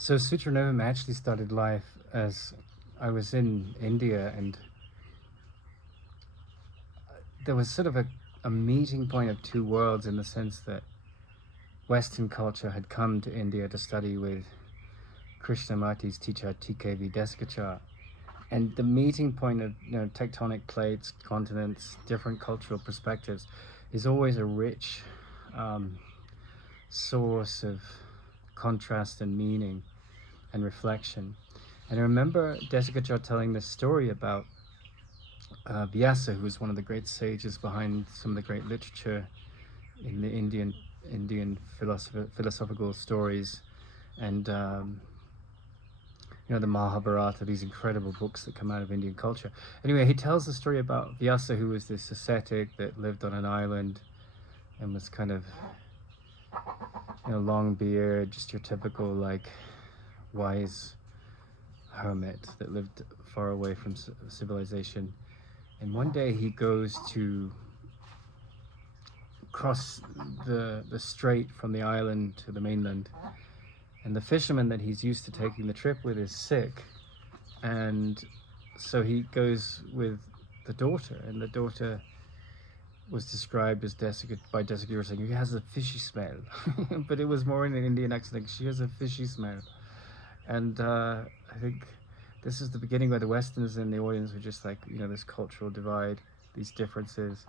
So Sutranovam actually started life as I was in India, and there was sort of a meeting point of two worlds in the sense that Western culture had come to India to study with Krishnamurti's teacher TKV Desikachar. And the meeting point of tectonic plates, continents, different cultural perspectives is always a rich um, source of contrast and meaning and reflection. And I remember Desikachar telling this story about Vyasa, who was one of the great sages behind some of the great literature in the Indian philosophical stories, and the Mahabharata, these incredible books that come out of Indian culture. Anyway, he tells the story about Vyasa, who was this ascetic that lived on an island and was kind of, long beard, just your typical like wise hermit that lived far away from civilization. And one day he goes to cross the strait from the island to the mainland, and the fisherman that he's used to taking the trip with is sick, and so he goes with the daughter, and the daughter was described as by Desikachar saying he has a fishy smell, but it was more in an Indian accent, like she has a fishy smell. And I think this is the beginning where the Westerners in the audience were just like, this cultural divide, these differences.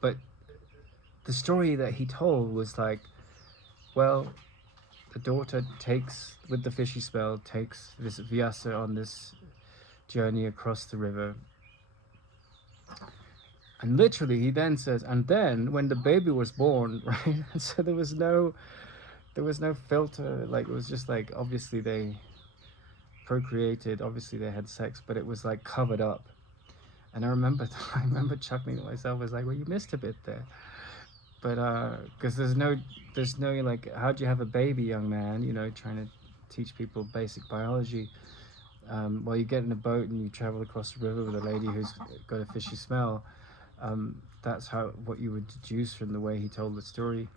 But the story that he told was like, well, the daughter takes, with the fishy spell, takes this Vyasa on this journey across the river. And literally, he then says, and then when the baby was born, right? So there was no filter. Like, it was just like, obviously they procreated, obviously they had sex, but it was like covered up. And I remember chuckling to myself. I was like, well, you missed a bit there. But because there's no like, how do you have a baby, young man? Trying to teach people basic biology. While you get in a boat and you travel across the river with a lady who's got a fishy smell. That's what you would deduce from the way he told the story.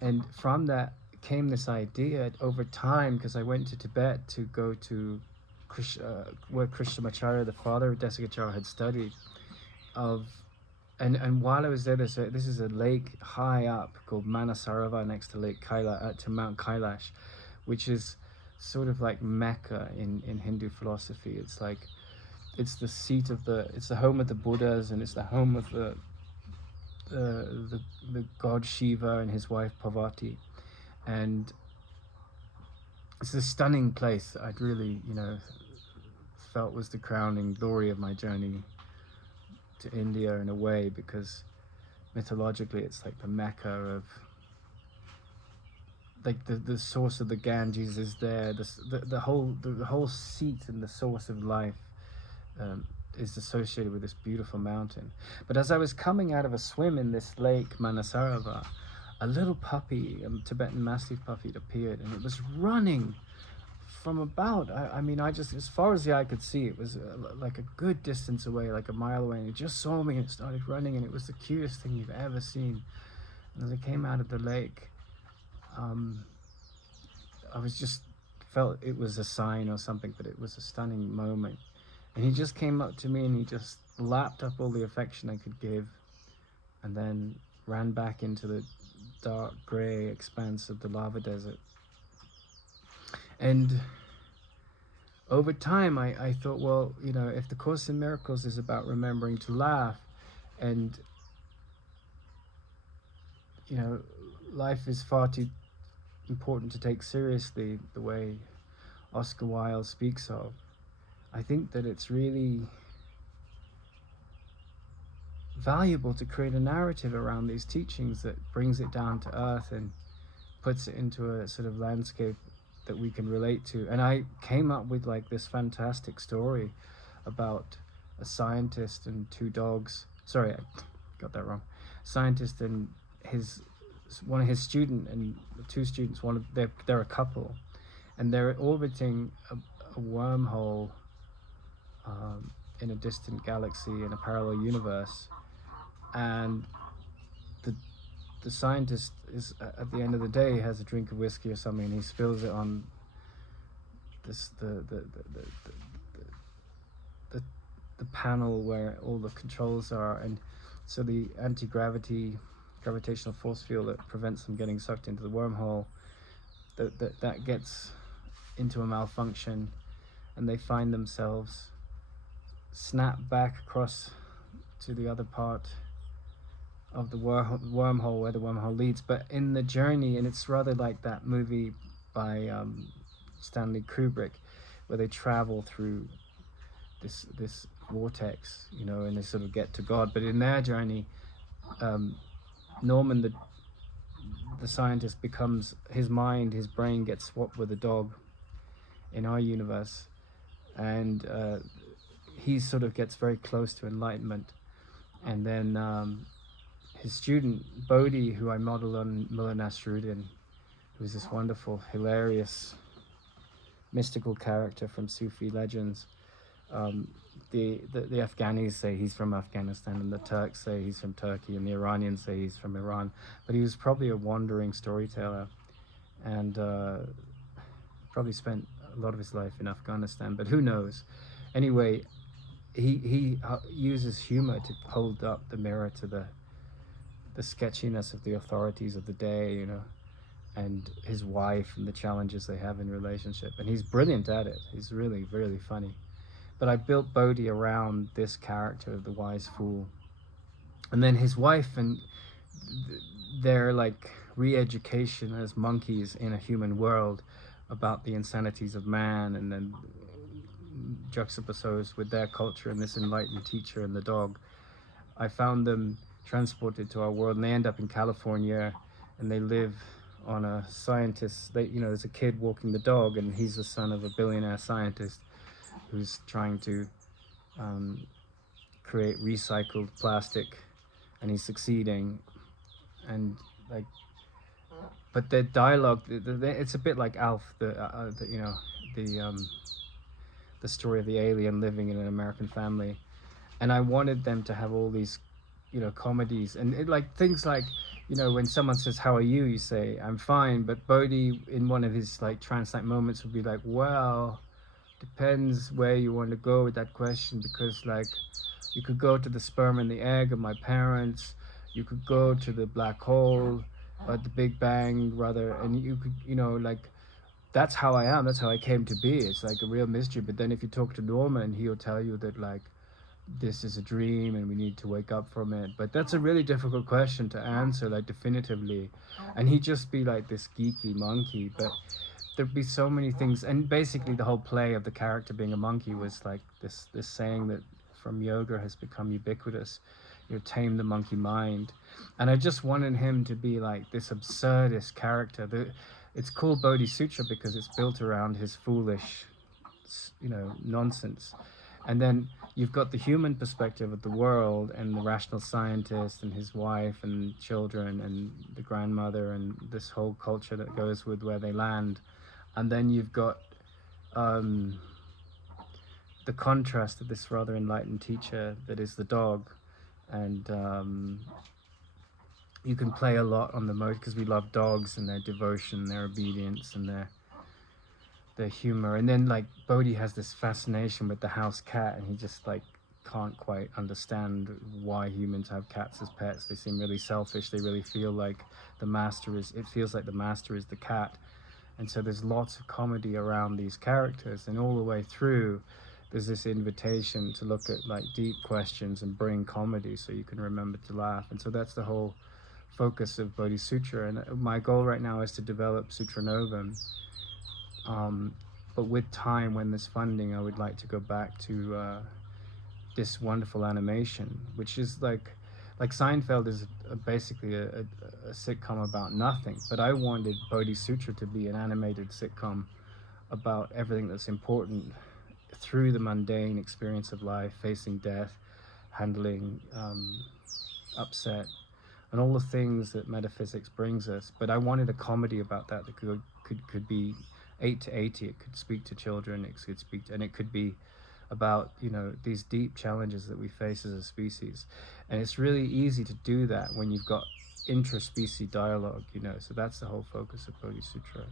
And from that came this idea over time, because I went to Tibet to go to where Krishnamacharya, the father of Desikachar, had studied. And while I was there, this is a lake high up called Manasarova next to to Mount Kailash, which is sort of like Mecca in Hindu philosophy. It's like, it's the seat of it's the home of the Buddhas, and it's the home of the god Shiva and his wife Parvati. And it's a stunning place that I'd really, felt was the crowning glory of my journey to India in a way, because mythologically it's like the Mecca of, like the source of the Ganges is there. The whole seat and the source of life is associated with this beautiful mountain. But as I was coming out of a swim in this lake Manasarova, a little puppy, a Tibetan Mastiff puppy, had appeared, and it was running from about, I just, as far as the eye could see, it was like a good distance away, like a mile away, and it just saw me and it started running, and it was the cutest thing you've ever seen. And as I came out of the lake, I was just felt it was a sign or something, but it was a stunning moment. And he just came up to me and he just lapped up all the affection I could give, and then ran back into the dark grey expanse of the lava desert. And over time I thought, well, if the Course in Miracles is about remembering to laugh, and life is far too important to take seriously the way Oscar Wilde speaks of, I think that it's really valuable to create a narrative around these teachings that brings it down to earth and puts it into a sort of landscape that we can relate to. And I came up with like this fantastic story about a scientist and two dogs. Sorry, I got that wrong. Scientist and one of his student and two students. They're a couple, and they're orbiting a wormhole in a distant galaxy in a parallel universe, and the scientist is at the end of the day has a drink of whiskey or something, and he spills it on this the the panel where all the controls are, and so the gravitational force field that prevents them getting sucked into the wormhole, that gets into a malfunction, and they find themselves snapped back across to the other part of the wormhole where the wormhole leads. But in the journey, and it's rather like that movie by Stanley Kubrick, where they travel through this vortex, you know, and they sort of get to God. But in their journey, Norman, the scientist, becomes, his brain gets swapped with a dog in our universe, and he sort of gets very close to enlightenment. And then his student Bodhi, who I modeled on Mullah Nasruddin, who's this wonderful, hilarious, mystical character from Sufi legends. The Afghanis say he's from Afghanistan, and the Turks say he's from Turkey, and the Iranians say he's from Iran. But he was probably a wandering storyteller, and probably spent a lot of his life in Afghanistan, but who knows. Anyway, he uses humor to hold up the mirror to the sketchiness of the authorities of the day, you know, and his wife and the challenges they have in relationship. And he's brilliant at it. He's really, really funny. But I built Bodhi around this character of the wise fool. And then his wife and their like re-education as monkeys in a human world about the insanities of man, and then juxtaposed with their culture and this enlightened teacher and the dog. I found them transported to our world, and they end up in California, and they live on a scientist. You know, there's a kid walking the dog, and he's the son of a billionaire scientist who's trying to create recycled plastic, and he's succeeding. And like, but their dialogue, it's a bit like Alf, you know, the story of the alien living in an American family. And I wanted them to have all these, you know, comedies, and like things like, you know, when someone says, "How are you?" you say, "I'm fine." But Bodhi, in one of his like trance-like moments, would be like, "Well, depends where you want to go with that question, because like you could go to the sperm and the egg of my parents, you could go to the black hole, or the Big Bang rather, and you could, you know, like that's how I am, that's how I came to be." It's like a real mystery. But then if you talk to Norman, he'll tell you that like this is a dream and we need to wake up from it. But that's a really difficult question to answer like definitively, and he'd just be like this geeky monkey. But there'd be so many things, and basically the whole play of the character being a monkey was like this saying that from yoga has become ubiquitous, you know, tame the monkey mind. And I just wanted him to be like this absurdist character. It's called Bodisutra because it's built around his foolish, you know, nonsense. And then you've got the human perspective of the world, and the rational scientist and his wife and children and the grandmother and this whole culture that goes with where they land. And then you've got the contrast of this rather enlightened teacher that is the dog. And you can play a lot on the mode, because we love dogs and their devotion, their obedience, and their humor. And then like Bodhi has this fascination with the house cat, and he just like can't quite understand why humans have cats as pets. They seem really selfish. They really feel like it feels like the master is the cat. And so there's lots of comedy around these characters, and all the way through there's this invitation to look at like deep questions and bring comedy so you can remember to laugh. And so that's the whole focus of Bodhisutra. And my goal right now is to develop Sutra Novum. But with time, when there's funding, I would like to go back to this wonderful animation, which is like Seinfeld is basically a sitcom about nothing. But I wanted Bodhisutra to be an animated sitcom about everything that's important through the mundane experience of life, facing death, handling upset, and all the things that metaphysics brings us. But I wanted a comedy about that could be 8 to 80. It could speak to children. It could speak to, and it could be about, you know, these deep challenges that we face as a species. And it's really easy to do that when you've got interspecies dialogue, you know. So that's the whole focus of Bodhisutra.